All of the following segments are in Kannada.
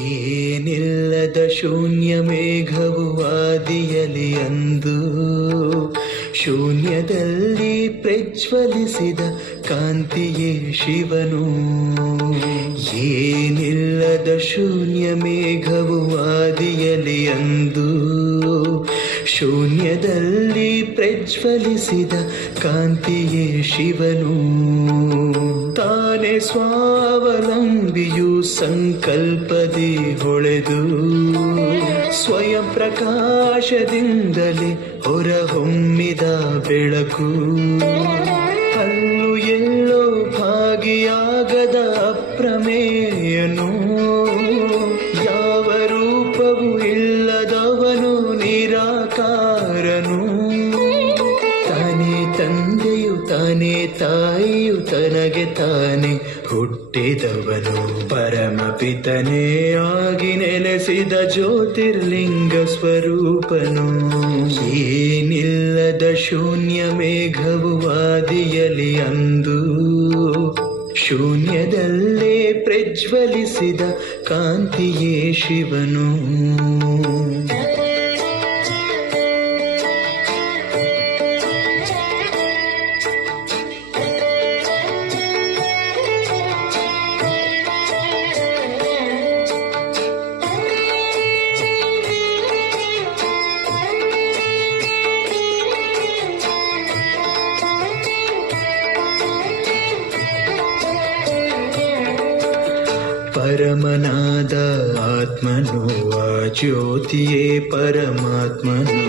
ಏನಿಲ್ಲದ ಶೂನ್ಯ ಮೇಘವು ಆದಿಯಲಿ ಅಂದು ಶೂನ್ಯದಲ್ಲಿ ಪ್ರಜ್ವಲಿಸಿದ ಕಾಂತಿಯೇ ಶಿವನು. ಏನಿಲ್ಲದ ಶೂನ್ಯ ಮೇಘವು ಆದಿಯಲಿ ಅಂದು ಶೂನ್ಯದಲ್ಲಿ ಪ್ರಜ್ವಲಿಸಿದ ಕಾಂತಿಯೇ ಶಿವನು. ತಾನೇ ಸ್ವಾವಲಂಬಿಯು ಸಂಕಲ್ಪದಿ ಹೊಳೆದು ಸ್ವಯಂ ಪ್ರಕಾಶದಿಂದಲೇ ಹೊರಹೊಮ್ಮಿದ ಬೆಳಕು. ಅಲ್ಲೂ ಎಲ್ಲೋ ಭಾಗಿಯಾಗದ ಅಪ್ರಮೇಯನು, ಯಾವ ರೂಪವೂ ಇಲ್ಲದವನು ನಿರಾಕಾರನು. ತಾನೇ ತಂದೆಯು ತಾನೇ ತಾಯಿಯು ತನಗೆ ತಾನೇ ಹುಟ್ಟಿದವನು. ಪರಮಪಿತನೇ ಆಗಿ ನೆಲೆಸಿದ ಜ್ಯೋತಿರ್ಲಿಂಗ ಸ್ವರೂಪನು. ಏನಿಲ್ಲದ ಶೂನ್ಯ ಮೇಘವು ಆದಿಯಲಿ ಅಂದು ಶೂನ್ಯದಲ್ಲೇ ಪ್ರಜ್ವಲಿಸಿದ ಕಾಂತಿಯೇ ಶಿವನು. ಪರಮನಾದ ಆತ್ಮನು ಆ ಜ್ಯೋತಿಯೇ ಪರಮಾತ್ಮನು.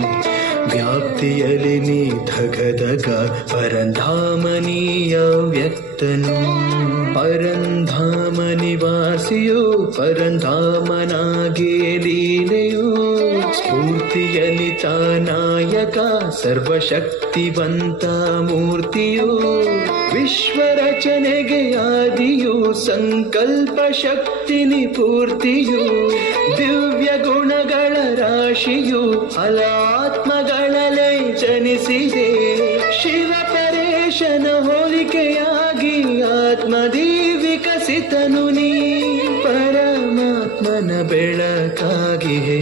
ವ್ಯಾಪ್ತಿಯಲ್ಲಿ ನೀ ಧಗಧಗ ಪರಂಧಾಮನೀಯ ವ್ಯಕ್ತನು. ಪರಂಧಾಮ ನಿವಾಸಿಯು ಪರಂಧಾಮನಾಗಿ ಲೀಲೆಯು. ಸ್ಫೂರ್ತಿಯಲ್ಲಿ ತಾನಾಯಕ ಸರ್ವಶಕ್ತಿವಂತ ಮೂರ್ತಿಯು. ವಿಶ್ವರಚನೆಗೆ ಆದಿಯು ಸಂಕಲ್ಪ ಶಕ್ತಿ ನಿಪೂರ್ತಿಯು. ದಿವ್ಯ ಗುಣಗಳ ರಾಶಿಯು ಅಲಾತ್ಮಗಳಲ್ಲೇ ಜನಿಸಿದೆ. ಶಿವ ಪರೇಶನ ಹೋಲಿಕೆಯಾಗಿ ಆತ್ಮದಿ ವಿಕಸಿತನು ನೀ. ಪರಮಾತ್ಮನ ಬೆಳಕಾಗಿಯೇ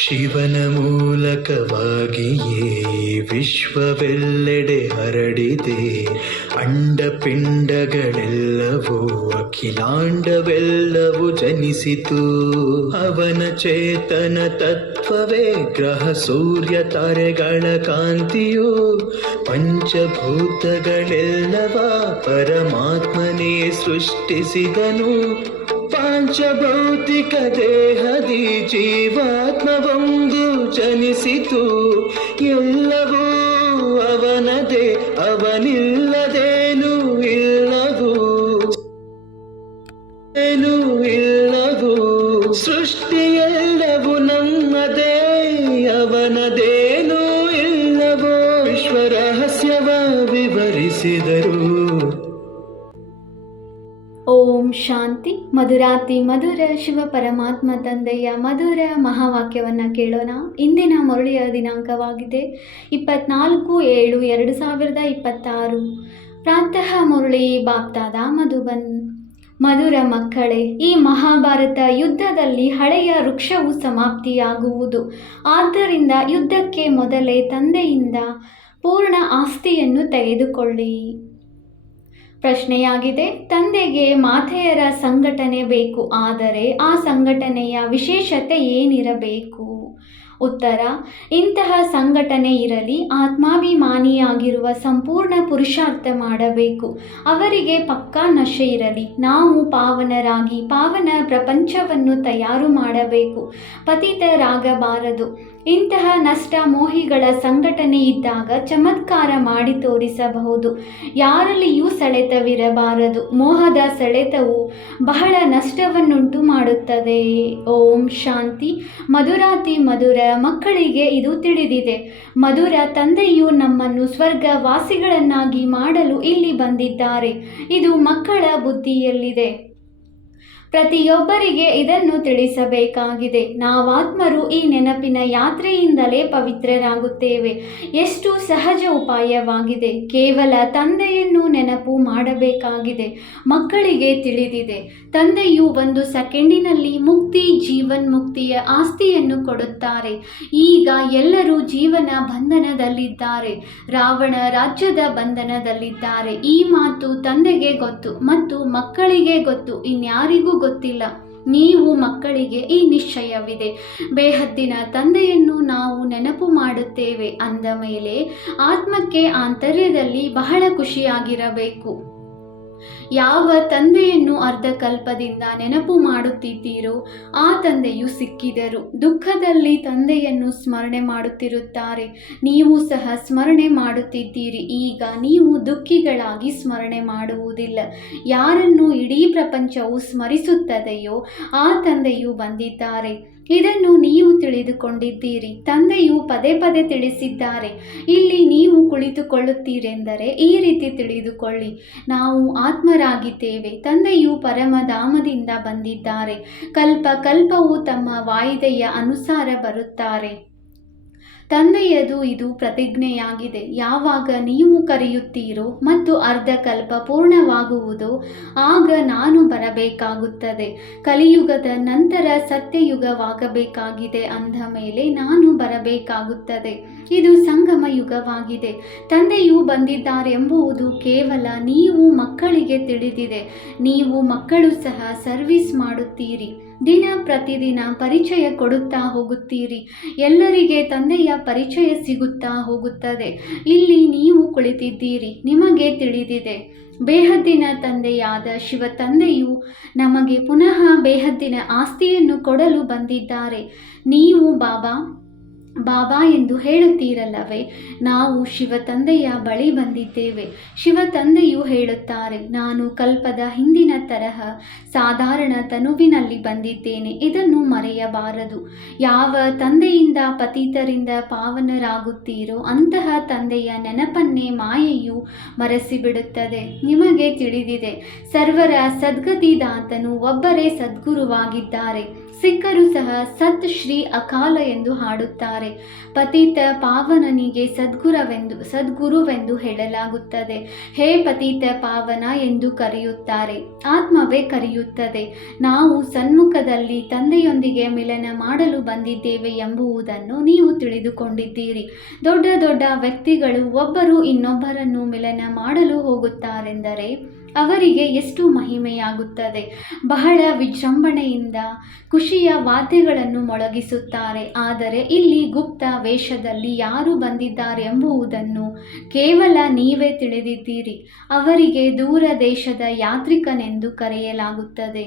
ಶಿವನ ಮೂಲಕವಾಗಿಯೇ ವಿಶ್ವವೆಲ್ಲೆಡೆ ಹರಡಿದೆ. ಅಂಡಪಿಂಡಗಳೆಲ್ಲವೂ ಅಖಿಲಾಂಡವೆಲ್ಲವೂ ಜನಿಸಿತು. ಅವನ ಚೇತನ ತತ್ವವೇ ಗ್ರಹ ಸೂರ್ಯ ತಾರೆಗಳ ಕಾಂತಿಯು. ಪಂಚಭೂತಗಳೆಲ್ಲವ ಪರಮಾತ್ಮನೇ ಸೃಷ್ಟಿಸಿದನು. ಪಾಂಚಭೌತಿಕ ದೇಹದಿ ಜೀವಾತ್ಮವೊಂದು ಜನಿಸಿತು. ಎಲ್ಲವೂ ಅವನದೇ, ಅವನಿಲ್ಲದೇನೂ ಇಲ್ಲವು, ಏನೂ ಇಲ್ಲವು. ಸೃಷ್ಟಿಯೆಲ್ಲವೂ ನಮ್ಮದೇ, ಅವನದೇನೂ ಇಲ್ಲವೋ. ವಿಶ್ವರಹಸ್ಯವ ವಿವರಿಸಿದರು. ಓಂ ಶಾಂತಿ. ಮಧುರಾತಿ ಮಧುರ ಶಿವ ಪರಮಾತ್ಮ ತಂದೆಯ ಮಧುರ ಮಹಾವಾಕ್ಯವನ್ನು ಕೇಳೋಣ. ಇಂದಿನ ಮುರಳಿಯ ದಿನಾಂಕವಾಗಿದೆ 24/7/2026. ಪ್ರಾತಃ ಮುರಳಿ ಬಾಪ್ತಾದ ಮಧುಬನ್. ಮಧುರ ಮಕ್ಕಳೇ, ಈ ಮಹಾಭಾರತ ಯುದ್ಧದಲ್ಲಿ ಹಳೆಯ ವೃಕ್ಷವು ಸಮಾಪ್ತಿಯಾಗುವುದು. ಆದ್ದರಿಂದ ಯುದ್ಧಕ್ಕೆ ಮೊದಲೇ ತಂದೆಯಿಂದ ಪೂರ್ಣ ಆಸ್ತಿಯನ್ನು ತೆಗೆದುಕೊಳ್ಳಿ. ಪ್ರಶ್ನೆಯಾಗಿದೆ, ತಂದೆಗೆ ಮಾತೆಯರ ಸಂಘಟನೆ ಬೇಕು, ಆದರೆ ಆ ಸಂಘಟನೆಯ ವಿಶೇಷತೆ ಏನಿರಬೇಕು? ಉತ್ತರ, ಇಂತಹ ಸಂಘಟನೆ ಇರಲಿ. ಆತ್ಮಾಭಿಮಾನಿಯಾಗಿರುವ ಸಂಪೂರ್ಣ ಪುರುಷಾರ್ಥ ಮಾಡಬೇಕು. ಅವರಿಗೆ ಪಕ್ಕಾ ನಶೆ ಇರಲಿ. ನಾವು ಪಾವನರಾಗಿ ಪಾವನ ಪ್ರಪಂಚವನ್ನು ತಯಾರು ಮಾಡಬೇಕು. ಪತಿತರಾಗಬಾರದು. ಇಂತಹ ನಷ್ಟ ಮೋಹಿಗಳ ಸಂಘಟನೆ ಇದ್ದಾಗ ಚಮತ್ಕಾರ ಮಾಡಿ ತೋರಿಸಬಹುದು. ಯಾರಲ್ಲಿಯೂ ಸೆಳೆತವಿರಬಾರದು. ಮೋಹದ ಸೆಳೆತವು ಬಹಳ ನಷ್ಟವನ್ನುಂಟು ಮಾಡುತ್ತದೆ. ಓಂ ಶಾಂತಿ. ಮಧುರಾತಿ ಮಧುರ ಮಕ್ಕಳಿಗೆ ಇದು ತಿಳಿದಿದೆ. ಮಧುರ ತಂದೆಯು ನಮ್ಮನ್ನು ಸ್ವರ್ಗವಾಸಿಗಳನ್ನಾಗಿ ಮಾಡಲು ಇಲ್ಲಿ ಬಂದಿದ್ದಾರೆ. ಇದು ಮಕ್ಕಳ ಬುದ್ಧಿಯಲ್ಲಿದೆ. ಪ್ರತಿಯೊಬ್ಬರಿಗೆ ಇದನ್ನು ತಿಳಿಸಬೇಕಾಗಿದೆ. ನಾವಾತ್ಮರು ಈ ನೆನಪಿನ ಯಾತ್ರೆಯಿಂದಲೇ ಪವಿತ್ರರಾಗುತ್ತೇವೆ. ಎಷ್ಟು ಸಹಜ ಉಪಾಯವಾಗಿದೆ. ಕೇವಲ ತಂದೆಯನ್ನು ನೆನಪು ಮಾಡಬೇಕಾಗಿದೆ. ಮಕ್ಕಳಿಗೆ ತಿಳಿದಿದೆ, ತಂದೆಯು 1 ಸೆಕೆಂಡಿನಲ್ಲಿ ಮುಕ್ತಿ, ಜೀವನ್ಮುಕ್ತಿಯ ಆಸ್ತಿಯನ್ನು ಕೊಡುತ್ತಾರೆ. ಈಗ ಎಲ್ಲರೂ ಜೀವನ ಬಂಧನದಲ್ಲಿದ್ದಾರೆ, ರಾವಣ ರಾಜ್ಯದ ಬಂಧನದಲ್ಲಿದ್ದಾರೆ. ಈ ಮಾತು ತಂದೆಗೆ ಗೊತ್ತು ಮತ್ತು ಮಕ್ಕಳಿಗೆ ಗೊತ್ತು, ಇನ್ಯಾರಿಗೂ ಗೊತ್ತಿಲ್ಲ. ನೀವು ಮಕ್ಕಳಿಗೆ ಈ ನಿಶ್ಚಯವಿದೆ, ಬೇಹದ್ದಿನ ತಂದೆಯನ್ನು ನಾವು ನೆನಪು ಮಾಡುತ್ತೇವೆ ಅಂದ ಮೇಲೆ ಆತ್ಮಕ್ಕೆ ಆಂತರ್ಯದಲ್ಲಿ ಬಹಳ ಖುಷಿಯಾಗಿರಬೇಕು. ಯಾವ ತಂದೆಯನ್ನು ಅರ್ಧಕಲ್ಪದಿಂದ ನೆನಪು ಮಾಡುತ್ತಿದ್ದೀರೋ ಆ ತಂದೆಯು ಸಿಕ್ಕಿದರು. ದುಃಖದಲ್ಲಿ ತಂದೆಯನ್ನು ಸ್ಮರಣೆ ಮಾಡುತ್ತಿರುತ್ತಾರೆ. ನೀವು ಸಹ ಸ್ಮರಣೆ ಮಾಡುತ್ತಿದ್ದೀರಿ. ಈಗ ನೀವು ದುಃಖಿಗಳಾಗಿ ಸ್ಮರಣೆ ಮಾಡುವುದಿಲ್ಲ. ಯಾರನ್ನು ಇಡೀ ಪ್ರಪಂಚವು ಸ್ಮರಿಸುತ್ತದೆಯೋ ಆ ತಂದೆಯು ಬಂದಿದ್ದಾರೆ. ಇದನ್ನು ನೀವು ತಿಳಿದುಕೊಂಡಿದ್ದೀರಿ. ತಂದೆಯು ಪದೇ ಪದೇ ತಿಳಿಸಿದ್ದಾರೆ. ಇಲ್ಲಿ ನೀವು ಕುಳಿತುಕೊಳ್ಳುತ್ತೀರೆಂದರೆ ಈ ರೀತಿ ತಿಳಿದುಕೊಳ್ಳಿ, ನಾವು ಆತ್ಮರಾಗಿದ್ದೇವೆ. ತಂದೆಯು ಪರಮಧಾಮದಿಂದ ಬಂದಿದ್ದಾರೆ. ಕಲ್ಪ ಕಲ್ಪವು ತಮ್ಮ ವಾಯಿದೆಯ ಅನುಸಾರ ಬರುತ್ತಾರೆ. ತಂದೆಯದು ಇದು ಪ್ರತಿಜ್ಞೆಯಾಗಿದೆ. ಯಾವಾಗ ನೀವು ಕರೆಯುತ್ತೀರೋ ಮತ್ತು ಅರ್ಧಕಲ್ಪ ಪೂರ್ಣವಾಗುವುದೋ ಆಗ ನಾನು ಬರಬೇಕಾಗುತ್ತದೆ. ಕಲಿಯುಗದ ನಂತರ ಸತ್ಯಯುಗವಾಗಬೇಕಾಗಿದೆ ಅಂದ ಮೇಲೆ ನಾನು ಬರಬೇಕಾಗುತ್ತದೆ. ಇದು ಸಂಗಮ ಯುಗವಾಗಿದೆ. ತಂದೆಯು ಬಂದಿದ್ದಾರೆಂಬುದು ಕೇವಲ ನೀವು ಮಕ್ಕಳಿಗೆ ತಿಳಿದಿದೆ. ನೀವು ಮಕ್ಕಳು ಸಹ ಸರ್ವಿಸ್ ಮಾಡುತ್ತೀರಿ. ದಿನ ಪ್ರತಿದಿನ ಪರಿಚಯ ಕೊಡುತ್ತಾ ಹೋಗುತ್ತೀರಿ. ಎಲ್ಲರಿಗೆ ತಂದೆಯ ಪರಿಚಯ ಸಿಗುತ್ತಾ ಹೋಗುತ್ತದೆ. ಇಲ್ಲಿ ನೀವು ಕುಳಿತಿದ್ದೀರಿ. ನಿಮಗೆ ತಿಳಿದಿದೆ, ಬೇಹದ್ದಿನ ತಂದೆಯಾದ ಶಿವ ತಂದೆಯು ನಮಗೆ ಪುನಃ ಬೇಹದ್ದಿನ ಆಸ್ತಿಯನ್ನು ಕೊಡಲು ಬಂದಿದ್ದಾರೆ. ನೀವು ಬಾಬಾ ಬಾಬಾ ಎಂದು ಹೇಳುತ್ತೀರಲ್ಲವೇ, ನಾವು ಶಿವ ತಂದೆಯ ಬಳಿ ಬಂದಿದ್ದೇವೆ. ಶಿವ ತಂದೆಯು ಹೇಳುತ್ತಾರೆ, ನಾನು ಕಲ್ಪದ ಹಿಂದಿನ ತರಹ ಸಾಧಾರಣ ತನುವಿನಲ್ಲಿ ಬಂದಿದ್ದೇನೆ. ಇದನ್ನು ಮರೆಯಬಾರದು. ಯಾವ ತಂದೆಯಿಂದ ಪತಿತರಿಂದ ಪಾವನರಾಗುತ್ತೀರೋ ಅಂತಹ ತಂದೆಯ ನೆನಪನ್ನೇ ಮಾಯೆಯು ಮರೆಸಿಬಿಡುತ್ತದೆ. ನಿಮಗೆ ತಿಳಿದಿದೆ, ಸರ್ವರ ಸದ್ಗತಿದಾತನು ಒಬ್ಬರೇ ಸದ್ಗುರುವಾಗಿದ್ದಾರೆ. ಸಿಖ್ಖರು ಸಹ ಸತ್ ಶ್ರೀ ಅಕಾಲ ಎಂದು ಹಾಡುತ್ತಾರೆ. ಪತಿತ ಪಾವನನಿಗೆ ಸದ್ಗುರುವೆಂದು ಹೇಳಲಾಗುತ್ತದೆ. ಹೇ ಪತಿತ ಪಾವನ ಎಂದು ಕರೆಯುತ್ತಾರೆ. ಆತ್ಮವೇ ಕರೆಯುತ್ತದೆ. ನಾವು ಸನ್ಮುಖದಲ್ಲಿ ತಂದೆಯೊಂದಿಗೆ ಮಿಲನ ಮಾಡಲು ಬಂದಿದ್ದೇವೆ ಎಂಬುದನ್ನು ನೀವು ತಿಳಿದುಕೊಂಡಿದ್ದೀರಿ. ದೊಡ್ಡ ದೊಡ್ಡ ವ್ಯಕ್ತಿಗಳು ಒಬ್ಬರು ಇನ್ನೊಬ್ಬರನ್ನು ಮಿಲನ ಮಾಡಲು ಹೋಗುತ್ತಾರೆಂದರೆ ಅವರಿಗೆ ಎಷ್ಟು ಮಹಿಮೆಯಾಗುತ್ತದೆ. ಬಹಳ ವಿಜೃಂಭಣೆಯಿಂದ ಖುಷಿಯ ವಾದ್ಯಗಳನ್ನು ಮೊಳಗಿಸುತ್ತಾರೆ. ಆದರೆ ಇಲ್ಲಿ ಗುಪ್ತ ವೇಷದಲ್ಲಿ ಯಾರು ಬಂದಿದ್ದಾರೆ ಎಂಬುದನ್ನು ಕೇವಲ ನೀವೇ ತಿಳಿದಿದ್ದೀರಿ. ಅವರಿಗೆ ದೂರ ದೇಶದ ಯಾತ್ರಿಕನೆಂದು ಕರೆಯಲಾಗುತ್ತದೆ.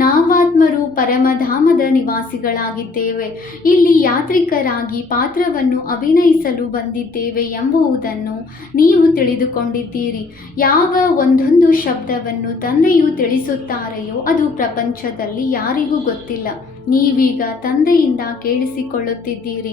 ನಾವಾತ್ಮರು ಪರಮಧಾಮದ ನಿವಾಸಿಗಳಾಗಿದ್ದೇವೆ. ಇಲ್ಲಿ ಯಾತ್ರಿಕರಾಗಿ ಪಾತ್ರವನ್ನು ಅಭಿನಯಿಸಲು ಬಂದಿದ್ದೇವೆ ಎಂಬುದನ್ನು ನೀವು ತಿಳಿದುಕೊಂಡಿದ್ದೀರಿ. ಯಾವ ಒಂದೊಂದು ಶಬ್ದವನ್ನು ತಂದೆಯು ತಿಳಿಸುತ್ತಾರೆಯೋ ಅದು ಪ್ರಪಂಚದಲ್ಲಿ ಯಾರಿಗೂ ಗೊತ್ತಿಲ್ಲ. ನೀವೀಗ ತಂದೆಯಿಂದ ಕೇಳಿಸಿಕೊಳ್ಳುತ್ತಿದ್ದೀರಿ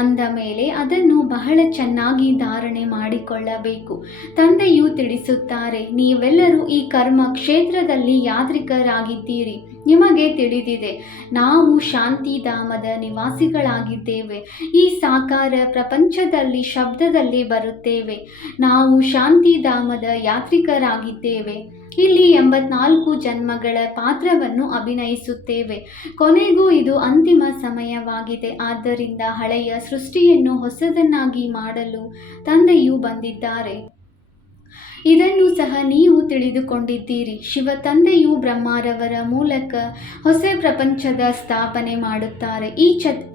ಅಂದ ಮೇಲೆ ಅದನ್ನು ಬಹಳ ಚೆನ್ನಾಗಿ ಧಾರಣೆ ಮಾಡಿಕೊಳ್ಳಬೇಕು. ತಂದೆಯು ತಿಳಿಸುತ್ತಾರೆ, ನೀವೆಲ್ಲರೂ ಈ ಕರ್ಮ ಕ್ಷೇತ್ರದಲ್ಲಿ ಯಾತ್ರಿಕರಾಗಿದ್ದೀರಿ. ನಿಮಗೆ ತಿಳಿದಿದೆ, ನಾವು ಶಾಂತಿಧಾಮದ ನಿವಾಸಿಗಳಾಗಿದ್ದೇವೆ. ಈ ಸಾಕಾರ ಪ್ರಪಂಚದಲ್ಲಿ ಶಬ್ದದಲ್ಲಿ ಬರುತ್ತೇವೆ. ನಾವು ಶಾಂತಿಧಾಮದ ಯಾತ್ರಿಕರಾಗಿದ್ದೇವೆ. ಇಲ್ಲಿ 84 ಜನ್ಮಗಳ ಪಾತ್ರವನ್ನು ಅಭಿನಯಿಸುತ್ತೇವೆ. ಕೊನೆಗೂ ಇದು ಅಂತಿಮ ಸಮಯವಾಗಿದೆ. ಆದ್ದರಿಂದ ಹಳೆಯ ಸೃಷ್ಟಿಯನ್ನು ಹೊಸದನ್ನಾಗಿ ಮಾಡಲು ತಂದೆಯು ಬಂದಿದ್ದಾರೆ. ಇದನ್ನು ಸಹ ನೀವು ತಿಳಿದುಕೊಂಡಿದ್ದೀರಿ. ಶಿವ ತಂದೆಯು ಬ್ರಹ್ಮರವರ ಮೂಲಕ ಹೊಸ ಪ್ರಪಂಚದ ಸ್ಥಾಪನೆ ಮಾಡುತ್ತಾರೆ.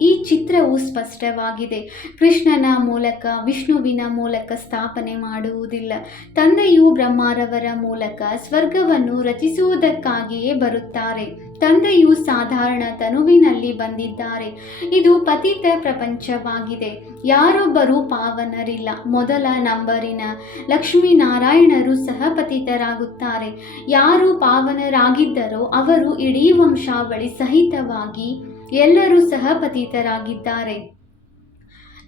ಈ ಚಿತ್ರವು ಸ್ಪಷ್ಟವಾಗಿದೆ. ಕೃಷ್ಣನ ಮೂಲಕ, ವಿಷ್ಣುವಿನ ಮೂಲಕ ಸ್ಥಾಪನೆ ಮಾಡುವುದಿಲ್ಲ. ತಂದೆಯು ಬ್ರಹ್ಮರವರ ಮೂಲಕ ಸ್ವರ್ಗವನ್ನು ರಚಿಸುವುದಕ್ಕಾಗಿಯೇ ಬರುತ್ತಾರೆ. ತಂದೆಯು ಸಾಧಾರಣ ತನುವಿನಲ್ಲಿ ಬಂದಿದ್ದಾರೆ. ಇದು ಪತಿತ ಪ್ರಪಂಚವಾಗಿದೆ. ಯಾರೊಬ್ಬರೂ ಪಾವನರಿಲ್ಲ. ಮೊದಲ ನಂಬರಿನ ಲಕ್ಷ್ಮೀನಾರಾಯಣರು ಸಹ ಪತಿತರಾಗುತ್ತಾರೆ. ಯಾರು ಪಾವನರಾಗಿದ್ದರೋ ಅವರು ಇಡೀ ವಂಶಾವಳಿ ಸಹಿತವಾಗಿ ಎಲ್ಲರೂ ಸಹ ಪತಿತರಾಗಿದ್ದಾರೆ.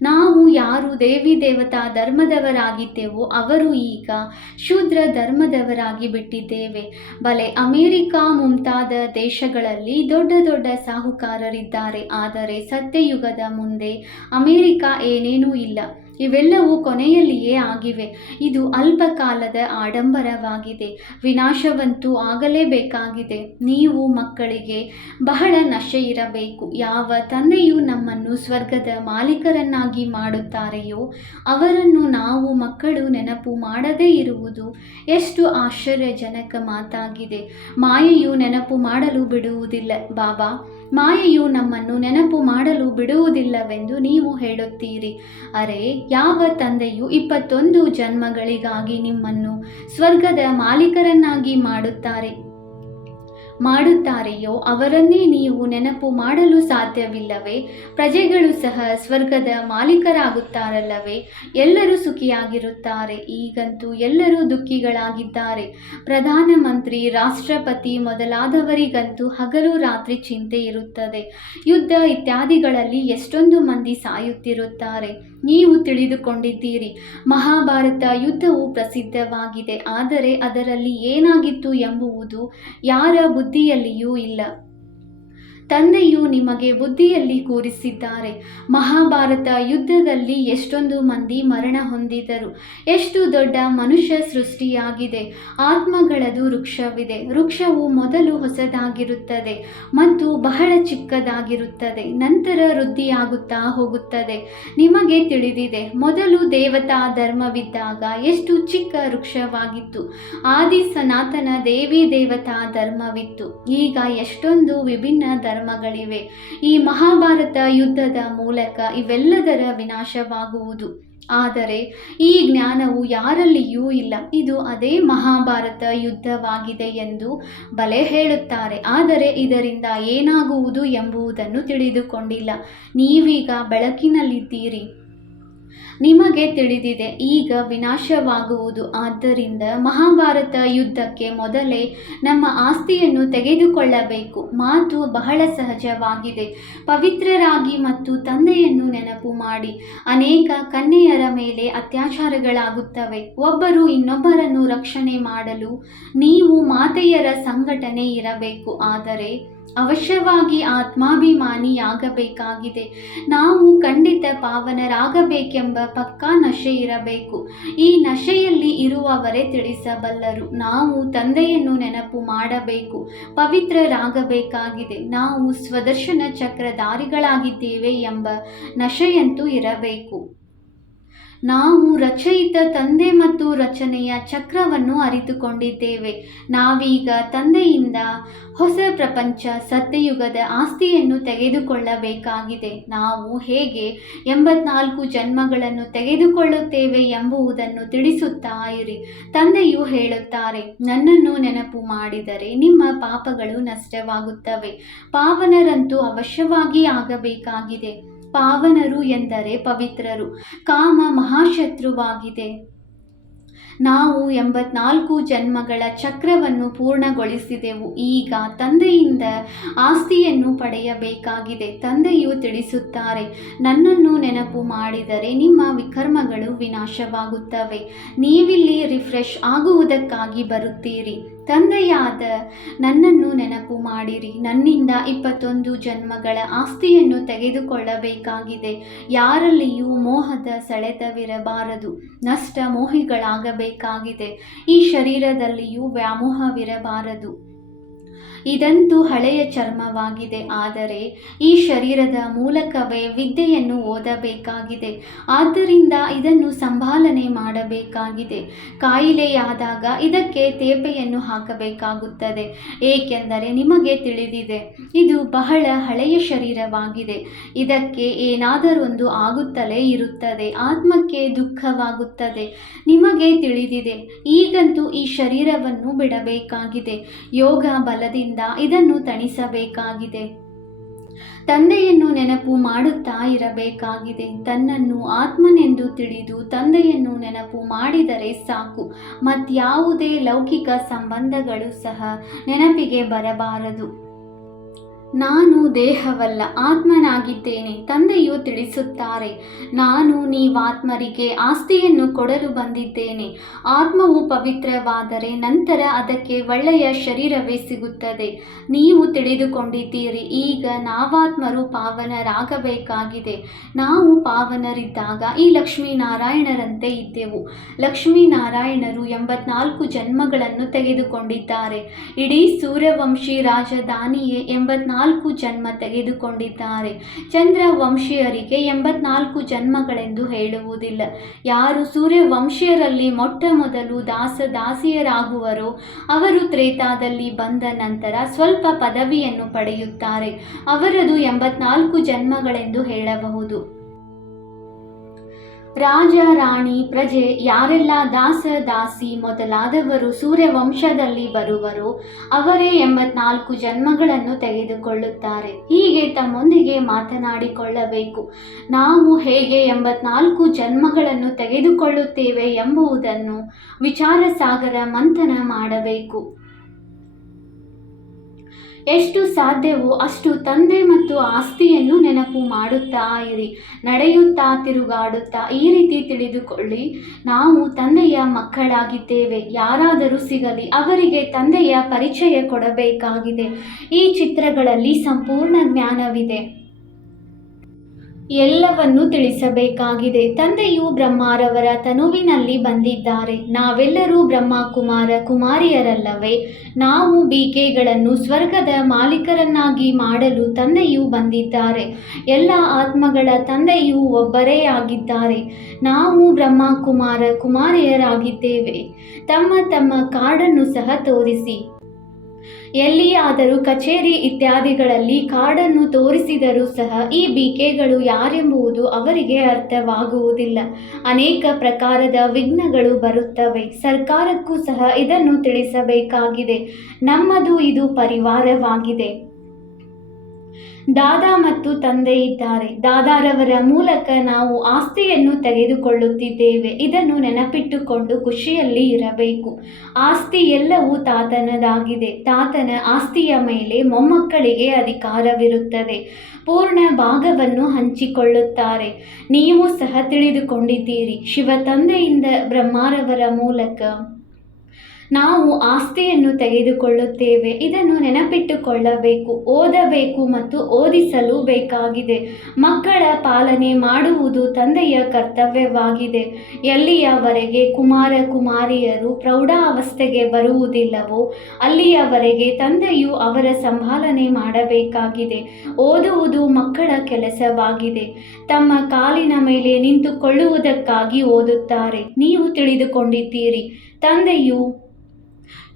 ನಾವು ಯಾರು ದೇವಿ ದೇವತಾ ಧರ್ಮದವರಾಗಿದ್ದೆವೋ ಅವರು ಈಗ ಶೂದ್ರ ಧರ್ಮದವರಾಗಿ ಬಿಟ್ಟಿದ್ದೇವೆ. ಬಲೆ ಅಮೇರಿಕ ಮುಂತಾದ ದೇಶಗಳಲ್ಲಿ ದೊಡ್ಡ ದೊಡ್ಡ ಸಾಹುಕಾರರಿದ್ದಾರೆ. ಆದರೆ ಸತ್ಯಯುಗದ ಮುಂದೆ ಅಮೇರಿಕ ಏನೇನೂ ಇಲ್ಲ. ಇವೆಲ್ಲವೂ ಕೊನೆಯಲ್ಲಿಯೇ ಆಗಿವೆ. ಇದು ಅಲ್ಪಕಾಲದ ಆಡಂಬರವಾಗಿದೆ. ವಿನಾಶವಂತೂ ಆಗಲೇಬೇಕಾಗಿದೆ. ನೀವು ಮಕ್ಕಳಿಗೆ ಬಹಳ ನಶೆ ಇರಬೇಕು. ಯಾವ ತಂದೆಯು ನಮ್ಮನ್ನು ಸ್ವರ್ಗದ ಮಾಲೀಕರನ್ನಾಗಿ ಮಾಡುತ್ತಾರೆಯೋ ಅವರನ್ನು ನಾವು ಮಕ್ಕಳು ನೆನಪು ಮಾಡದೇ ಇರುವುದು ಎಷ್ಟು ಆಶ್ಚರ್ಯಜನಕ ಮಾತಾಗಿದೆ. ಮಾಯೆಯು ನೆನಪು ಮಾಡಲು ಬಿಡುವುದಿಲ್ಲ ಬಾಬಾ. ಮಾಯೆಯು ನಮ್ಮನ್ನು ನೆನಪು ಮಾಡಲು ಬಿಡುವುದಿಲ್ಲವೆಂದು ನೀವು ಹೇಳುತ್ತೀರಿ. ಅರೆ, ಯಾವ ತಂದೆಯು 21 ಜನ್ಮಗಳಿಗಾಗಿ ನಿಮ್ಮನ್ನು ಸ್ವರ್ಗದ ಮಾಲೀಕರನ್ನಾಗಿ ಮಾಡುತ್ತಾರೆಯೋ ಅವರನ್ನೇ ನೀವು ನೆನಪು ಮಾಡಲು ಸಾಧ್ಯವಿಲ್ಲವೇ? ಪ್ರಜೆಗಳು ಸಹ ಸ್ವರ್ಗದ ಮಾಲೀಕರಾಗುತ್ತಾರಲ್ಲವೇ? ಎಲ್ಲರೂ ಸುಖಿಯಾಗಿರುತ್ತಾರೆ. ಈಗಂತೂ ಎಲ್ಲರೂ ದುಃಖಿಗಳಾಗಿದ್ದಾರೆ. ಪ್ರಧಾನಮಂತ್ರಿ, ರಾಷ್ಟ್ರಪತಿ ಮೊದಲಾದವರಿಗಂತೂ ಹಗಲು ರಾತ್ರಿ ಚಿಂತೆ ಇರುತ್ತದೆ. ಯುದ್ಧ ಇತ್ಯಾದಿಗಳಲ್ಲಿ ಎಷ್ಟೊಂದು ಮಂದಿ ಸಾಯುತ್ತಿರುತ್ತಾರೆ. ನೀವು ತಿಳಿದುಕೊಂಡಿದ್ದೀರಿ. ಮಹಾಭಾರತ ಯುದ್ಧವು ಪ್ರಸಿದ್ಧವಾಗಿದೆ. ಆದರೆ ಅದರಲ್ಲಿ ಏನಾಗಿತ್ತು ಎಂಬುವುದು ಯಾರ ಬುದ್ಧಿಯಲ್ಲಿಯೂ ಇಲ್ಲ. ತಂದೆಯು ನಿಮಗೆ ಬುದ್ಧಿಯಲ್ಲಿ ಕೂರಿಸಿದ್ದಾರೆ. ಮಹಾಭಾರತ ಯುದ್ಧದಲ್ಲಿ ಎಷ್ಟೊಂದು ಮಂದಿ ಮರಣ ಹೊಂದಿದರು. ಎಷ್ಟು ದೊಡ್ಡ ಮನುಷ್ಯ ಸೃಷ್ಟಿಯಾಗಿದೆ. ಆತ್ಮಗಳದು ವೃಕ್ಷವಿದೆ. ವೃಕ್ಷವು ಮೊದಲು ಹೊಸದಾಗಿರುತ್ತದೆ ಮತ್ತು ಬಹಳ ಚಿಕ್ಕದಾಗಿರುತ್ತದೆ. ನಂತರ ವೃದ್ಧಿಯಾಗುತ್ತಾ ಹೋಗುತ್ತದೆ. ನಿಮಗೆ ತಿಳಿದಿದೆ, ಮೊದಲು ದೇವತಾ ಧರ್ಮವಿದ್ದಾಗ ಎಷ್ಟು ಚಿಕ್ಕ ವೃಕ್ಷವಾಗಿತ್ತು. ಆದಿ ಸನಾತನ ದೇವಿ ದೇವತಾ ಧರ್ಮವಿತ್ತು. ಈಗ ಎಷ್ಟೊಂದು ವಿಭಿನ್ನ ಧರ್ಮಗಳಿವೆ. ಈ ಮಹಾಭಾರತ ಯುದ್ಧದ ಮೂಲಕ ಇವೆಲ್ಲದರ ವಿನಾಶವಾಗುವುದು. ಆದರೆ ಈ ಜ್ಞಾನವು ಯಾರಲ್ಲಿಯೂ ಇಲ್ಲ. ಇದು ಅದೇ ಮಹಾಭಾರತ ಯುದ್ಧವಾಗಿದೆ ಎಂದು ಬಲೆ ಹೇಳುತ್ತಾರೆ. ಆದರೆ ಇದರಿಂದ ಏನಾಗುವುದು ಎಂಬುದನ್ನು ತಿಳಿದುಕೊಂಡಿಲ್ಲ. ನೀವೀಗ ಬೆಳಕಿನಲ್ಲಿದ್ದೀರಿ. ನಿಮಗೆ ತಿಳಿದಿದೆ ಈಗ ವಿನಾಶವಾಗುವುದು. ಆದ್ದರಿಂದ ಮಹಾಭಾರತ ಯುದ್ಧಕ್ಕೆ ಮೊದಲೇ ನಮ್ಮ ಆಸ್ತಿಯನ್ನು ತೆಗೆದುಕೊಳ್ಳಬೇಕು. ಮಾತು ಬಹಳ ಸಹಜವಾಗಿದೆ. ಪವಿತ್ರರಾಗಿ ಮತ್ತು ತಂದೆಯನ್ನು ನೆನಪು ಮಾಡಿ. ಅನೇಕ ಕನ್ಯೆಯರ ಮೇಲೆ ಅತ್ಯಾಚಾರಗಳಾಗುತ್ತವೆ. ಒಬ್ಬರು ಇನ್ನೊಬ್ಬರನ್ನು ರಕ್ಷಣೆ ಮಾಡಲು ನೀವು ಮಾತೆಯರ ಸಂಘಟನೆ ಇರಬೇಕು. ಆದರೆ ಅವಶ್ಯವಾಗಿ ಆತ್ಮಾಭಿಮಾನಿಯಾಗಬೇಕಾಗಿದೆ. ನಾವು ಖಂಡಿತ ಪಾವನರಾಗಬೇಕೆಂಬ ಪಕ್ಕಾ ನಶೆ ಇರಬೇಕು. ಈ ನಶೆಯಲ್ಲಿ ಇರುವವರೇ ತಿಳಿಸಬಲ್ಲರು. ನಾವು ತಂದೆಯನ್ನು ನೆನಪು ಮಾಡಬೇಕು, ಪವಿತ್ರರಾಗಬೇಕಾಗಿದೆ. ನಾವು ಸ್ವದರ್ಶನ ಚಕ್ರಧಾರಿಗಳಾಗಿದ್ದೇವೆ ಎಂಬ ನಶೆಯಂತೂ ಇರಬೇಕು. ನಾವು ರಚಯಿತ ತಂದೆ ಮತ್ತು ರಚನೆಯ ಚಕ್ರವನ್ನು ಅರಿತುಕೊಂಡಿದ್ದೇವೆ. ನಾವೀಗ ತಂದೆಯಿಂದ ಹೊಸ ಪ್ರಪಂಚ ಸತ್ಯಯುಗದ ಆಸ್ತಿಯನ್ನು ತೆಗೆದುಕೊಳ್ಳಬೇಕಾಗಿದೆ. ನಾವು ಹೇಗೆ 84 ಜನ್ಮಗಳನ್ನು ತೆಗೆದುಕೊಳ್ಳುತ್ತೇವೆ ಎಂಬುದನ್ನು ತಿಳಿಸುತ್ತಾ ಇರಿ. ತಂದೆಯು ಹೇಳುತ್ತಾರೆ, ನನ್ನನ್ನು ನೆನಪು ಮಾಡಿದರೆ ನಿಮ್ಮ ಪಾಪಗಳು ನಷ್ಟವಾಗುತ್ತವೆ. ಪಾವನರಂತೂ ಅವಶ್ಯವಾಗಿ ಆಗಬೇಕಾಗಿದೆ. ಪಾವನರು ಎಂದರೆ ಪವಿತ್ರರು. ಕಾಮ ಮಹಾಶತ್ರುವಾಗಿದೆ. ನಾವು 84 ಜನ್ಮಗಳ ಚಕ್ರವನ್ನು ಪೂರ್ಣಗೊಳಿಸಿದೆವು. ಈಗ ತಂದೆಯಿಂದ ಆಸ್ತಿಯನ್ನು ಪಡೆಯಬೇಕಾಗಿದೆ. ತಂದೆಯು ತಿಳಿಸುತ್ತಾರೆ, ನನ್ನನ್ನು ನೆನಪು ಮಾಡಿದರೆ ನಿಮ್ಮ ವಿಕರ್ಮಗಳು ವಿನಾಶವಾಗುತ್ತವೆ. ನೀವಿಲ್ಲಿ ರಿಫ್ರೆಶ್ ಆಗುವುದಕ್ಕಾಗಿ ಬರುತ್ತೀರಿ. ತಂದೆಯಾದ ನನ್ನನ್ನು ನೆನಪು ಮಾಡಿರಿ. ನನ್ನಿಂದ 21 ಜನ್ಮಗಳ ಆಸ್ತಿಯನ್ನು ತೆಗೆದುಕೊಳ್ಳಬೇಕಾಗಿದೆ. ಯಾರಲ್ಲಿಯೂ ಮೋಹದ ಸೆಳೆತವಿರಬಾರದು. ನಷ್ಟ ಮೋಹಿಗಳಾಗಬೇಕಾಗಿದೆ. ಈ ಶರೀರದಲ್ಲಿಯೂ ವ್ಯಾಮೋಹವಿರಬಾರದು. ಇದಂತೂ ಹಳೆಯ ಚರ್ಮವಾಗಿದೆ. ಆದರೆ ಈ ಶರೀರದ ಮೂಲಕವೇ ವಿದ್ಯೆಯನ್ನು ಓದಬೇಕಾಗಿದೆ. ಆದ್ದರಿಂದ ಇದನ್ನು ಸಂಭಾಲನೆ ಮಾಡಬೇಕಾಗಿದೆ. ಕಾಯಿಲೆಯಾದಾಗ ಇದಕ್ಕೆ ತೇಪೆಯನ್ನು ಹಾಕಬೇಕಾಗುತ್ತದೆ. ಏಕೆಂದರೆ ನಿಮಗೆ ತಿಳಿದಿದೆ, ಇದು ಬಹಳ ಹಳೆಯ ಶರೀರವಾಗಿದೆ. ಇದಕ್ಕೆ ಏನಾದರೊಂದು ಆಗುತ್ತಲೇ ಇರುತ್ತದೆ. ಆತ್ಮಕ್ಕೆ ದುಃಖವಾಗುತ್ತದೆ. ನಿಮಗೆ ತಿಳಿದಿದೆ. ಈಗಂತೂ ಈ ಶರೀರವನ್ನು ಬಿಡಬೇಕಾಗಿದೆ. ಯೋಗ ಬಲದಿಂದ ಇದನ್ನು ತಣಿಸಬೇಕಾಗಿದೆ. ತಂದೆಯನ್ನು ನೆನಪು ಮಾಡುತ್ತಾ ಇರಬೇಕಾಗಿದೆ. ತನ್ನನ್ನು ಆತ್ಮನೆಂದು ತಿಳಿದು ತಂದೆಯನ್ನು ನೆನಪು ಮಾಡಿದರೆ ಸಾಕು. ಮತ್ಯಾವುದೇ ಲೌಕಿಕ ಸಂಬಂಧಗಳು ಸಹ ನೆನಪಿಗೆ ಬರಬಾರದು. ನಾನು ದೇಹವಲ್ಲ, ಆತ್ಮನಾಗಿದ್ದೇನೆ. ತಂದೆಯು ತಿಳಿಸುತ್ತಾರೆ, ನಾನು ನೀವಾತ್ಮರಿಗೆ ಆಸ್ತಿಯನ್ನು ಕೊಡಲು ಬಂದಿದ್ದೇನೆ. ಆತ್ಮವು ಪವಿತ್ರವಾದರೆ ನಂತರ ಅದಕ್ಕೆ ಒಳ್ಳೆಯ ಶರೀರವೇ ಸಿಗುತ್ತದೆ. ನೀವು ತಿಳಿದುಕೊಂಡಿದ್ದೀರಿ, ಈಗ ನಾವಾತ್ಮರು ಪಾವನರಾಗಬೇಕಾಗಿದೆ. ನಾವು ಪಾವನರಿದ್ದಾಗ ಈ ಲಕ್ಷ್ಮೀನಾರಾಯಣರಂತೆ ಇದ್ದೆವು. ಲಕ್ಷ್ಮೀನಾರಾಯಣರು 84 ಜನ್ಮಗಳನ್ನು ತೆಗೆದುಕೊಂಡಿದ್ದಾರೆ. ಇಡೀ ಸೂರ್ಯವಂಶಿ ರಾಜಧಾನಿಯೇ 84 ಜನ್ಮ ತೆಗೆದುಕೊಂಡಿದ್ದಾರೆ. ಚಂದ್ರವಂಶೀಯರಿಗೆ 84 ಜನ್ಮಗಳೆಂದು ಹೇಳುವುದಿಲ್ಲ. ಯಾರು ಸೂರ್ಯವಂಶೀಯರಲ್ಲಿ ಮೊಟ್ಟ ಮೊದಲು ದಾಸದಾಸಿಯರಾಗುವರೋ ಅವರು ತ್ರೇತಾದಲ್ಲಿ ಬಂದ ನಂತರ ಸ್ವಲ್ಪ ಪದವಿಯನ್ನು ಪಡೆಯುತ್ತಾರೆ. ಅವರದು 84 ಜನ್ಮಗಳೆಂದು ಹೇಳಬಹುದು. ರಾಜ, ರಾಣಿ, ಪ್ರಜೆ, ಯಾರೆಲ್ಲ ದಾಸ, ದಾಸಿ ಮೊದಲಾದವರು ಸೂರ್ಯವಂಶದಲ್ಲಿ ಬರುವರೋ ಅವರೇ 84 ಜನ್ಮಗಳನ್ನು ತೆಗೆದುಕೊಳ್ಳುತ್ತಾರೆ. ಹೀಗೆ ತಮ್ಮೊಂದಿಗೆ ಮಾತನಾಡಿಕೊಳ್ಳಬೇಕು. ನಾವು ಹೇಗೆ 84 ಜನ್ಮಗಳನ್ನು ತೆಗೆದುಕೊಳ್ಳುತ್ತೇವೆ ಎಂಬುದನ್ನು ವಿಚಾರಸಾಗರ ಮಂಥನ ಮಾಡಬೇಕು. ಎಷ್ಟು ಸಾಧ್ಯವೋ ಅಷ್ಟು ತಂದೆ ಮತ್ತು ಆಸ್ತಿಯನ್ನು ನೆನಪು ಮಾಡುತ್ತಾ ಇರಿ. ನಡೆಯುತ್ತಾ, ತಿರುಗಾಡುತ್ತಾ ಈ ರೀತಿ ತಿಳಿದುಕೊಳ್ಳಿ, ನಾವು ತಂದೆಯ ಮಕ್ಕಳಾಗಿದ್ದೇವೆ. ಯಾರಾದರೂ ಸಿಗಲಿ, ಅವರಿಗೆ ತಂದೆಯ ಪರಿಚಯ ಕೊಡಬೇಕಾಗಿದೆ. ಈ ಚಿತ್ರಗಳಲ್ಲಿ ಸಂಪೂರ್ಣ ಜ್ಞಾನವಿದೆ. ಎಲ್ಲವನ್ನೂ ತಿಳಿಸಬೇಕಾಗಿದೆ. ತಂದೆಯು ಬ್ರಹ್ಮರವರ ತನುವಿನಲ್ಲಿ ಬಂದಿದ್ದಾರೆ. ನಾವೆಲ್ಲರೂ ಬ್ರಹ್ಮ ಕುಮಾರ ಕುಮಾರಿಯರಲ್ಲವೇ? ನಾವು ಬಿಕೆಗಳನ್ನು ಸ್ವರ್ಗದ ಮಾಲೀಕರನ್ನಾಗಿ ಮಾಡಲು ತಂದೆಯು ಬಂದಿದ್ದಾರೆ. ಎಲ್ಲ ಆತ್ಮಗಳ ತಂದೆಯು ಒಬ್ಬರೇ ಆಗಿದ್ದಾರೆ. ನಾವು ಬ್ರಹ್ಮ ಕುಮಾರ ಕುಮಾರಿಯರಾಗಿದ್ದೇವೆ. ತಮ್ಮ ತಮ್ಮ ಕಾರ್ಡನ್ನು ಸಹ ತೋರಿಸಿ. ಎಲ್ಲಿಯಾದರೂ ಕಚೇರಿ ಇತ್ಯಾದಿಗಳಲ್ಲಿ ಕಾರ್ಡನ್ನು ತೋರಿಸಿದರೂ ಸಹ ಈ ಬಿಕೆಗಳು ಯಾರೆಂಬುದು ಅವರಿಗೆ ಅರ್ಥವಾಗುವುದಿಲ್ಲ. ಅನೇಕ ಪ್ರಕಾರದ ವಿಘ್ನಗಳು ಬರುತ್ತವೆ. ಸರ್ಕಾರಕ್ಕೂ ಸಹ ಇದನ್ನು ತಿಳಿಸಬೇಕಾಗಿದೆ. ನಮ್ಮದು ಇದು ಪರಿವಾರವಾಗಿದೆ. ದಾದಾ ಮತ್ತು ತಂದೆ ಇದ್ದಾರೆ. ದಾದಾರವರ ಮೂಲಕ ನಾವು ಆಸ್ತಿಯನ್ನು ತೆಗೆದುಕೊಳ್ಳುತ್ತಿದ್ದೇವೆ. ಇದನ್ನು ನೆನಪಿಟ್ಟುಕೊಂಡು ಖುಷಿಯಲ್ಲಿ ಇರಬೇಕು. ಆಸ್ತಿ ಎಲ್ಲವೂ ತಾತನದಾಗಿದೆ. ತಾತನ ಆಸ್ತಿಯ ಮೇಲೆ ಮೊಮ್ಮಕ್ಕಳಿಗೆ ಅಧಿಕಾರವಿರುತ್ತದೆ. ಪೂರ್ಣ ಭಾಗವನ್ನು ಹಂಚಿಕೊಳ್ಳುತ್ತಾರೆ. ನೀವು ಸಹ ತಿಳಿದುಕೊಂಡಿದ್ದೀರಿ, ಶಿವ ತಂದೆಯಿಂದ ಬ್ರಹ್ಮರವರ ಮೂಲಕ ನಾವು ಆಸ್ತಿಯನ್ನು ತೆಗೆದುಕೊಳ್ಳುತ್ತೇವೆ. ಇದನ್ನು ನೆನಪಿಟ್ಟುಕೊಳ್ಳಬೇಕು. ಓದಬೇಕು ಮತ್ತು ಓದಿಸಲು ಬೇಕಾಗಿದೆ. ಮಕ್ಕಳ ಪಾಲನೆ ಮಾಡುವುದು ತಂದೆಯ ಕರ್ತವ್ಯವಾಗಿದೆ. ಎಲ್ಲಿಯವರೆಗೆ ಕುಮಾರ ಕುಮಾರಿಯರು ಪ್ರೌಢಾವಸ್ಥೆಗೆ ಬರುವುದಿಲ್ಲವೋ ಅಲ್ಲಿಯವರೆಗೆ ತಂದೆಯು ಅವರ ಸಂಭಾಲನೆ ಮಾಡಬೇಕಾಗಿದೆ. ಓದುವುದು ಮಕ್ಕಳ ಕೆಲಸವಾಗಿದೆ. ತಮ್ಮ ಕಾಲಿನ ಮೇಲೆ ನಿಂತುಕೊಳ್ಳುವುದಕ್ಕಾಗಿ ಓದುತ್ತಾರೆ. ನೀವು ತಿಳಿದುಕೊಂಡಿದ್ದೀರಿ, ತಂದೆಯು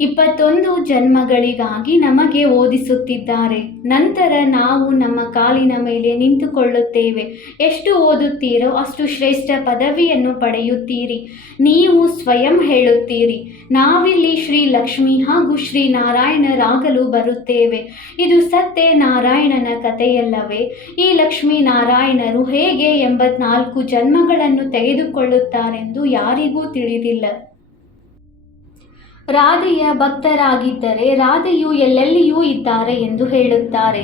21 ಜನ್ಮಗಳಿಗಾಗಿ ನಮಗೆ ಓದಿಸುತ್ತಿದ್ದಾರೆ. ನಂತರ ನಾವು ನಮ್ಮ ಕಾಲಿನ ಮೇಲೆ ನಿಂತುಕೊಳ್ಳುತ್ತೇವೆ. ಎಷ್ಟು ಓದುತ್ತೀರೋ ಅಷ್ಟು ಶ್ರೇಷ್ಠ ಪದವಿಯನ್ನು ಪಡೆಯುತ್ತೀರಿ. ನೀವು ಸ್ವಯಂ ಹೇಳುತ್ತೀರಿ, ನಾವಿಲ್ಲಿ ಶ್ರೀ ಲಕ್ಷ್ಮಿ ಹಾಗೂ ಶ್ರೀ ನಾರಾಯಣರಾಗಲು ಬರುತ್ತೇವೆ. ಇದು ಸತ್ಯನಾರಾಯಣನ ಕಥೆಯಲ್ಲವೇ? ಈ ಲಕ್ಷ್ಮೀ ನಾರಾಯಣರು ಹೇಗೆ 84 ಜನ್ಮಗಳನ್ನು ತೆಗೆದುಕೊಳ್ಳುತ್ತಾರೆಂದು ಯಾರಿಗೂ ತಿಳಿದಿಲ್ಲ. ರಾಧೆಯ ಭಕ್ತರಾಗಿದ್ದರೆ ರಾಧೆಯು ಎಲ್ಲೆಲ್ಲಿಯೂ ಇದ್ದಾರೆ ಎಂದು ಹೇಳುತ್ತಾರೆ.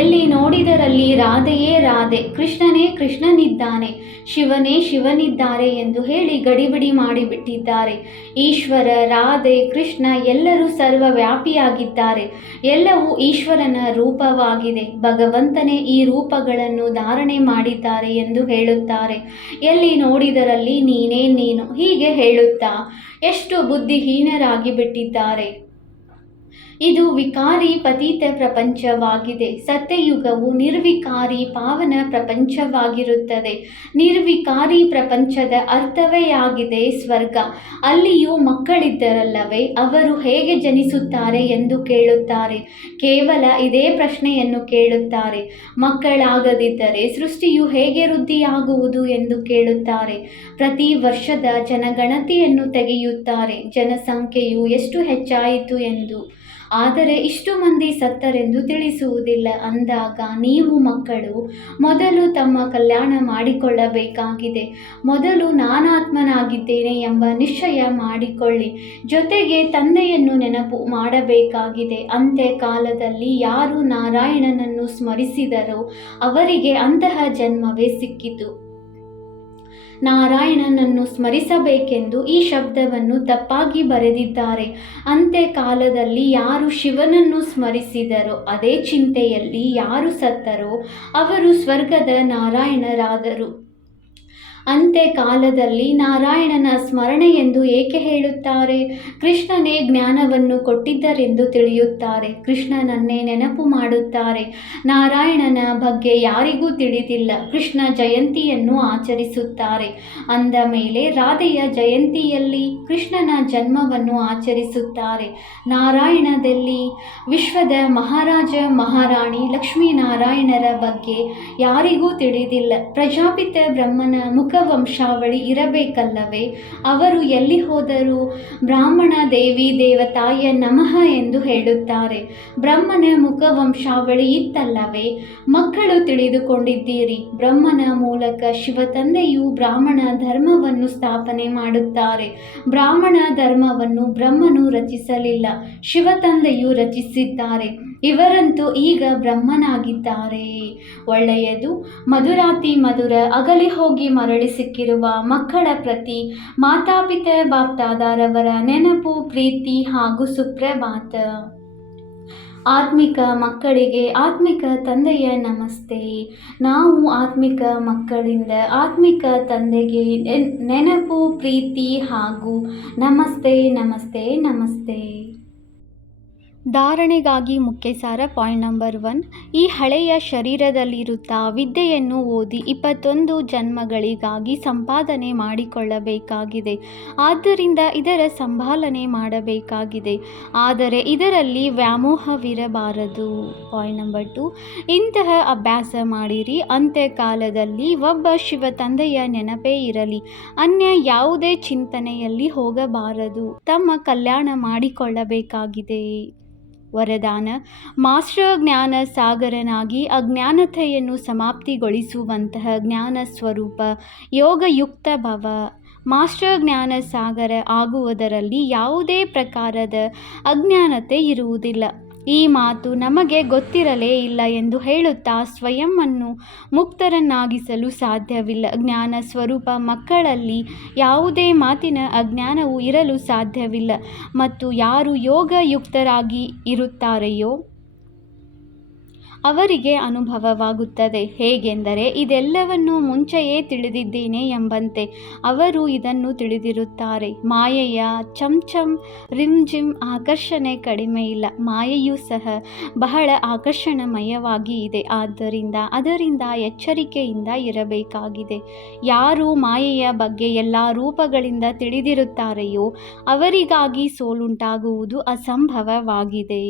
ಎಲ್ಲಿ ನೋಡಿದರಲ್ಲಿ ರಾಧೆಯೇ ರಾಧೆ, ಕೃಷ್ಣನೇ ಕೃಷ್ಣನಿದ್ದಾನೆ, ಶಿವನೇ ಶಿವನಿದ್ದಾರೆ ಎಂದು ಹೇಳಿ ಗಡಿಬಿಡಿ ಮಾಡಿಬಿಟ್ಟಿದ್ದಾರೆ. ಈಶ್ವರ, ರಾಧೆ, ಕೃಷ್ಣ ಎಲ್ಲರೂ ಸರ್ವವ್ಯಾಪಿಯಾಗಿದ್ದಾರೆ. ಎಲ್ಲವೂ ಈಶ್ವರನ ರೂಪವಾಗಿದೆ. ಭಗವಂತನೇ ಈ ರೂಪಗಳನ್ನು ಧಾರಣೆ ಮಾಡಿದ್ದಾರೆ ಎಂದು ಹೇಳುತ್ತಾರೆ. ಎಲ್ಲಿ ನೋಡಿದರಲ್ಲಿ ನೀನೇ ನೀನು ಹೀಗೆ ಹೇಳುತ್ತಾ ಎಷ್ಟು ಬುದ್ಧಿಹೀನರಾಗಿ ಬಿಟ್ಟಿದ್ದಾರೆ. ಇದು ವಿಕಾರಿ ಪತಿತ ಪ್ರಪಂಚವಾಗಿದೆ. ಸತ್ಯಯುಗವು ನಿರ್ವಿಕಾರಿ ಪಾವನ ಪ್ರಪಂಚವಾಗಿರುತ್ತದೆ. ನಿರ್ವಿಕಾರಿ ಪ್ರಪಂಚದ ಅರ್ಥವೇ ಆಗಿದೆ ಸ್ವರ್ಗ. ಅಲ್ಲಿಯೂ ಮಕ್ಕಳಿದ್ದರಲ್ಲವೇ, ಅವರು ಹೇಗೆ ಜನಿಸುತ್ತಾರೆ ಎಂದು ಕೇಳುತ್ತಾರೆ. ಕೇವಲ ಇದೇ ಪ್ರಶ್ನೆಯನ್ನು ಕೇಳುತ್ತಾರೆ. ಮಕ್ಕಳಾಗದಿದ್ದರೆ ಸೃಷ್ಟಿಯು ಹೇಗೆ ವೃದ್ಧಿಯಾಗುವುದು ಎಂದು ಕೇಳುತ್ತಾರೆ. ಪ್ರತಿ ವರ್ಷದ ಜನಗಣತಿಯನ್ನು ತೆಗೆಯುತ್ತಾರೆ. ಜನಸಂಖ್ಯೆಯು ಎಷ್ಟು ಹೆಚ್ಚಾಯಿತು ಎಂದು. ಆದರೆ ಇಷ್ಟು ಮಂದಿ ಸತ್ತರೆಂದು ತಿಳಿಸುವುದಿಲ್ಲ. ಅಂದಾಗ ನೀವು ಮಕ್ಕಳು ಮೊದಲು ತಮ್ಮ ಕಲ್ಯಾಣ ಮಾಡಿಕೊಳ್ಳಬೇಕಾಗಿದೆ. ಮೊದಲು ನಾನಾತ್ಮನಾಗಿದ್ದೇನೆ ಎಂಬ ನಿಶ್ಚಯ ಮಾಡಿಕೊಳ್ಳಿ. ಜೊತೆಗೆ ತಂದೆಯನ್ನು ನೆನಪು ಮಾಡಬೇಕಾಗಿದೆ. ಅಂತ್ಯ ಕಾಲದಲ್ಲಿ ಯಾರು ನಾರಾಯಣನನ್ನು ಸ್ಮರಿಸಿದರೋ ಅವರಿಗೆ ಅಂತಹ ಜನ್ಮವೇ ಸಿಕ್ಕಿತು. ನಾರಾಯಣನನ್ನು ಸ್ಮರಿಸಬೇಕೆಂದು ಈ ಶಬ್ದವನ್ನು ತಪ್ಪಾಗಿ ಬರೆದಿದ್ದಾರೆ. ಅಂತ್ಯ ಕಾಲದಲ್ಲಿ ಯಾರು ಶಿವನನ್ನು ಸ್ಮರಿಸಿದರೋ ಅದೇ ಚಿಂತೆಯಲ್ಲಿ ಯಾರು ಸತ್ತರೋ ಅವರು ಸ್ವರ್ಗದ ನಾರಾಯಣರಾದರು. ಅಂತ್ಯ ಕಾಲದಲ್ಲಿ ನಾರಾಯಣನ ಸ್ಮರಣೆ ಎಂದು ಏಕೆ ಹೇಳುತ್ತಾರೆ? ಕೃಷ್ಣನೇ ಜ್ಞಾನವನ್ನು ಕೊಟ್ಟಿದ್ದರೆಂದು ತಿಳಿಯುತ್ತಾರೆ. ಕೃಷ್ಣನನ್ನೇ ನೆನಪು ಮಾಡುತ್ತಾರೆ. ನಾರಾಯಣನ ಬಗ್ಗೆ ಯಾರಿಗೂ ತಿಳಿದಿಲ್ಲ. ಕೃಷ್ಣ ಜಯಂತಿಯನ್ನು ಆಚರಿಸುತ್ತಾರೆ. ಅಂದ ಮೇಲೆ ರಾಧೆಯ ಜಯಂತಿಯಲ್ಲಿ ಕೃಷ್ಣನ ಜನ್ಮವನ್ನು ಆಚರಿಸುತ್ತಾರೆ. ನಾರಾಯಣದಲ್ಲಿ ವಿಶ್ವದ ಮಹಾರಾಜ ಮಹಾರಾಣಿ ಲಕ್ಷ್ಮೀನಾರಾಯಣರ ಬಗ್ಗೆ ಯಾರಿಗೂ ತಿಳಿದಿಲ್ಲ. ಪ್ರಜಾಪಿತ ಬ್ರಹ್ಮನ ಮುಖವಂಶಾವಳಿ ಇರಬೇಕಲ್ಲವೇ? ಅವರು ಎಲ್ಲಿ ಹೋದರು? ಬ್ರಾಹ್ಮಣ ದೇವಿ ದೇವತಾಯ ನಮಃ ಎಂದು ಹೇಳುತ್ತಾರೆ. ಬ್ರಹ್ಮನ ಮುಖವಂಶಾವಳಿ ಇತ್ತಲ್ಲವೇ? ಮಕ್ಕಳು ತಿಳಿದುಕೊಂಡಿದ್ದೀರಿ. ಬ್ರಹ್ಮನ ಮೂಲಕ ಶಿವ ತಂದೆಯು ಬ್ರಾಹ್ಮಣ ಧರ್ಮವನ್ನು ಸ್ಥಾಪನೆ ಮಾಡುತ್ತಾರೆ. ಬ್ರಾಹ್ಮಣ ಧರ್ಮವನ್ನು ಬ್ರಹ್ಮನು ರಚಿಸಲಿಲ್ಲ, ಶಿವ ತಂದೆಯು ರಚಿಸಿದ್ದಾರೆ. ಇವರಂತೂ ಈಗ ಬ್ರಹ್ಮನಾಗಿದ್ದಾರೆ. ಒಳ್ಳೆಯದು. ಮಧುರಾತಿ ಮಧುರ ಅಗಲಿ ಹೋಗಿ ಮರಳಿ ಸಿಕ್ಕಿರುವ ಮಕ್ಕಳ ಪ್ರತಿ ಮಾತಾಪಿತ ಬಾಪ್ದಾದಾರವರ ನೆನಪು, ಪ್ರೀತಿ ಹಾಗೂ ಸುಪ್ರಭಾತ. ಆತ್ಮಿಕ ಮಕ್ಕಳಿಗೆ ಆತ್ಮಿಕ ತಂದೆಯ ನಮಸ್ತೆ. ನಾವು ಆತ್ಮಿಕ ಮಕ್ಕಳಿಂದ ಆತ್ಮಿಕ ತಂದೆಗೆ ನೆನಪು, ಪ್ರೀತಿ ಹಾಗೂ ನಮಸ್ತೆ ನಮಸ್ತೆ ನಮಸ್ತೆ. ಧಾರಣೆಗಾಗಿ ಮುಖ್ಯ ಸಾರ. Point number 1. ಈ ಹಳೆಯ ಶರೀರದಲ್ಲಿರುತ್ತಾ ವಿದ್ಯೆಯನ್ನು ಓದಿ 21 ಜನ್ಮಗಳಿಗಾಗಿ ಸಂಪಾದನೆ ಮಾಡಿಕೊಳ್ಳಬೇಕಾಗಿದೆ. ಆದ್ದರಿಂದ ಇದರ ಸಂಭಾಲನೆ ಮಾಡಬೇಕಾಗಿದೆ. ಆದರೆ ಇದರಲ್ಲಿ ವ್ಯಾಮೋಹವಿರಬಾರದು. Point number 2. ಇಂತಹ ಅಭ್ಯಾಸ ಮಾಡಿರಿ. ಅಂತ್ಯಕಾಲದಲ್ಲಿ ಒಬ್ಬ ಶಿವ ತಂದೆಯ ನೆನಪೇ ಇರಲಿ. ಅನ್ಯ ಯಾವುದೇ ಚಿಂತನೆಯಲ್ಲಿ ಹೋಗಬಾರದು. ತಮ್ಮ ಕಲ್ಯಾಣ ಮಾಡಿಕೊಳ್ಳಬೇಕಾಗಿದೆ. ವರದಾನ: ಮಾಸ್ಟರ್ ಜ್ಞಾನ ಸಾಗರನಾಗಿ ಅಜ್ಞಾನತೆಯನ್ನು ಸಮಾಪ್ತಿಗೊಳಿಸುವಂತಹ ಜ್ಞಾನ ಸ್ವರೂಪ ಯೋಗಯುಕ್ತ ಭವ. ಮಾಸ್ಟರ್ ಜ್ಞಾನ ಸಾಗರ ಆಗುವುದರಲ್ಲಿ ಯಾವುದೇ ಪ್ರಕಾರದ ಅಜ್ಞಾನತೆ ಇರುವುದಿಲ್ಲ. ಈ ಮಾತು ನಮಗೆ ಗೊತ್ತಿರಲೇ ಇಲ್ಲ ಎಂದು ಹೇಳುತ್ತಾ ಸ್ವಯಂವನ್ನು ಮುಕ್ತರನ್ನಾಗಿಸಲು ಸಾಧ್ಯವಿಲ್ಲ. ಜ್ಞಾನ ಸ್ವರೂಪ ಮಕ್ಕಳಲ್ಲಿ ಯಾವುದೇ ಮಾತಿನ ಅಜ್ಞಾನವು ಇರಲು ಸಾಧ್ಯವಿಲ್ಲ. ಮತ್ತು ಯಾರು ಯೋಗಯುಕ್ತರಾಗಿ ಇರುತ್ತಾರೆಯೋ ಅವರಿಗೆ ಅನುಭವವಾಗುತ್ತದೆ. ಹೇಗೆಂದರೆ ಇದೆಲ್ಲವನ್ನು ಮುಂಚೆಯೇ ತಿಳಿದಿದ್ದೇನೆ ಎಂಬಂತೆ ಅವರು ಇದನ್ನು ತಿಳಿದಿರುತ್ತಾರೆ. ಮಾಯೆಯ ಚಂಚಂ ರಿಮ್ಜಿಮ್ ಆಕರ್ಷಣೆ ಕಡಿಮೆ ಇಲ್ಲ. ಮಾಯೆಯೂ ಸಹ ಬಹಳ ಆಕರ್ಷಣಮಯವಾಗಿ ಇದೆ. ಆದ್ದರಿಂದ ಅದರಿಂದ ಎಚ್ಚರಿಕೆಯಿಂದ ಇರಬೇಕಾಗಿದೆ. ಯಾರು ಮಾಯೆಯ ಬಗ್ಗೆ ಎಲ್ಲ ರೂಪಗಳಿಂದ ತಿಳಿದಿರುತ್ತಾರೆಯೋ ಅವರಿಗಾಗಿ ಸೋಲುಂಟಾಗುವುದು ಅಸಂಭವವಾಗಿದೆ.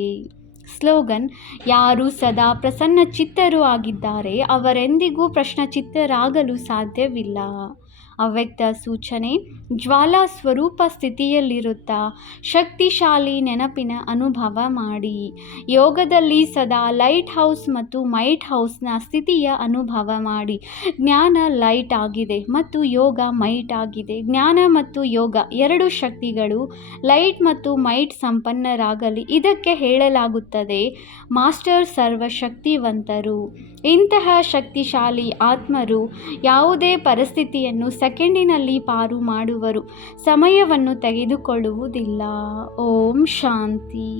ಸ್ಲೋಗನ್: ಯಾರು ಸದಾ ಪ್ರಸನ್ನಚಿತ್ತರು ಆಗಿದ್ದಾರೆ ಅವರೆಂದಿಗೂ ಪ್ರಶ್ನಚಿತ್ತರಾಗಲು ಸಾಧ್ಯವಿಲ್ಲ. ಅವ್ಯಕ್ತ ಸೂಚನೆ: ಜ್ವಾಲಾ ಸ್ವರೂಪ ಸ್ಥಿತಿಯಲ್ಲಿರುತ್ತಾ ಶಕ್ತಿಶಾಲಿ ನೆನಪಿನ ಅನುಭವ ಮಾಡಿ. ಯೋಗದಲ್ಲಿ ಸದಾ ಲೈಟ್ ಹೌಸ್ ಮತ್ತು ಮೈಟ್ ಹೌಸ್ನ ಸ್ಥಿತಿಯ ಅನುಭವ ಮಾಡಿ. ಜ್ಞಾನ ಲೈಟ್ ಆಗಿದೆ ಮತ್ತು ಯೋಗ ಮೈಟ್ ಆಗಿದೆ. ಜ್ಞಾನ ಮತ್ತು ಯೋಗ ಎರಡು ಶಕ್ತಿಗಳು ಲೈಟ್ ಮತ್ತು ಮೈಟ್ ಸಂಪನ್ನರಾಗಲಿ. ಇದಕ್ಕೆ ಹೇಳಲಾಗುತ್ತದೆ ಮಾಸ್ಟರ್ ಸರ್ವಶಕ್ತಿವಂತರು. ಇಂತಹ ಶಕ್ತಿಶಾಲಿ ಆತ್ಮರು ಯಾವುದೇ ಪರಿಸ್ಥಿತಿಯನ್ನು ಸೆಕೆಂಡಿನಲ್ಲಿ ಪಾರು ಮಾಡುವರು. ಸಮಯವನ್ನು ತೆಗೆದುಕೊಳ್ಳುವುದಿಲ್ಲ. ಓಂ ಶಾಂತಿ.